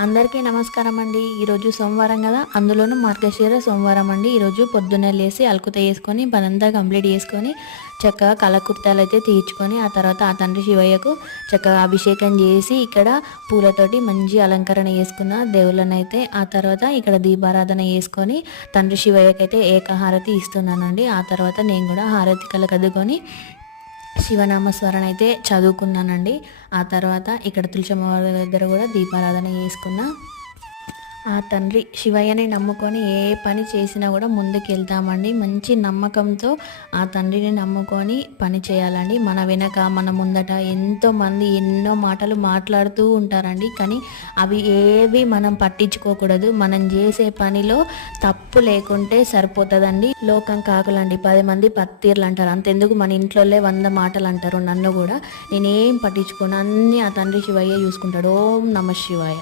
అందరికీ నమస్కారం అండి. ఈరోజు సోమవారం కదా, అందులోనూ మార్గశిర సోమవారం అండి. ఈరోజు పొద్దున్నే లేసి అలుకుత వేసుకొని పనంతా కంప్లీట్ చేసుకొని చక్కగా కలకృత్యాలు అయితే తీర్చుకొని ఆ తర్వాత ఆ తండ్రి శివయ్యకు చక్కగా అభిషేకం చేసి ఇక్కడ పూలతోటి మంచి అలంకరణ చేసుకున్న దేవుళ్ళని అయితే ఆ తర్వాత ఇక్కడ దీపారాధన చేసుకొని తండ్రి శివయ్యకైతే ఏకహారతి ఇస్తున్నానండి. ఆ తర్వాత నేను కూడా హారతి కలకద్దుకొని శివనామస్మరణ అయితే చదువుకున్నానండి. ఆ తర్వాత ఇక్కడ తులసమ్మ వారి దగ్గర కూడా దీపారాధన చేసుకున్నా. ఆ తండ్రి శివయ్యని నమ్ముకొని ఏ పని చేసినా కూడా ముందుకు వెళ్తామండి. మంచి నమ్మకంతో ఆ తండ్రిని నమ్ముకొని పని చేయాలండి. మన వెనక మన ముందట ఎంతోమంది ఎన్నో మాటలు మాట్లాడుతూ ఉంటారండి. కానీ అవి ఏవి మనం పట్టించుకోకూడదు. మనం చేసే పనిలో తప్పు లేకుంటే సరిపోతుందండి. లోకం కాకులండి 10 మంది పత్తీర్లు అంటారు. అంతెందుకు మన ఇంట్లోనే 100 మాటలు అంటారు. నన్ను కూడా నేనేం పట్టించుకోను, అన్నీ ఆ తండ్రి శివయ్య చూసుకుంటాడు. ఓం నమ శివాయ.